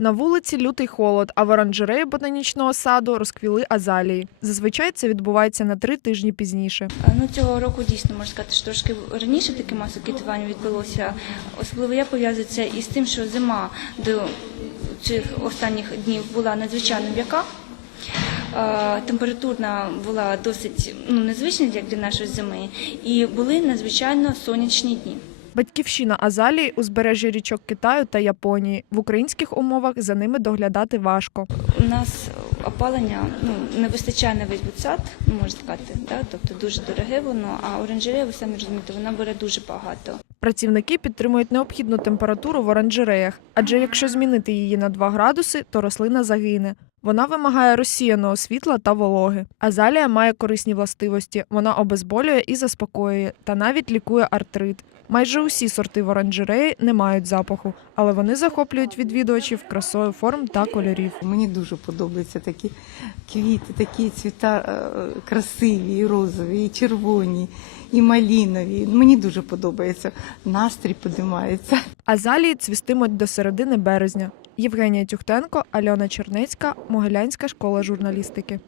На вулиці лютий холод, а в оранжереї ботанічного саду розквіли азалії. Зазвичай це відбувається на три тижні пізніше. Ну, цього року дійсно можна сказати, що трошки раніше таке масове квітування відбулося. Особливо я пов'язую це із тим, що зима до цих останніх днів була надзвичайно м'яка. Е, Температурна була досить ну, незвична як для нашої зими, і були надзвичайно сонячні дні. Батьківщина азалії узбережжя річок Китаю та Японії. В українських умовах за ними доглядати важко. У нас опалення ну, не вистачає на весь сад, ну, можна сказати, да? тобто дуже дороге воно, а оранжерея, ви самі розумієте, вона бере дуже багато. Працівники підтримують необхідну температуру в оранжереях, адже якщо змінити її на 2 градуси, то рослина загине. Вона вимагає розсіяного світла та вологи. Азалія має корисні властивості. Вона обезболює і заспокоює, та навіть лікує артрит. Майже усі сорти в оранжереї не мають запаху, але вони захоплюють відвідувачів красою форм та кольорів. Мені дуже подобаються такі квіти, такі цвіта е, красиві, і розові, і червоні, і малінові. Мені дуже подобається. Настрій підіймається. Азалії цвістимуть до середини березня. Євгенія Тюхтенко, Альона Чернецька, Могилянська школа журналістики.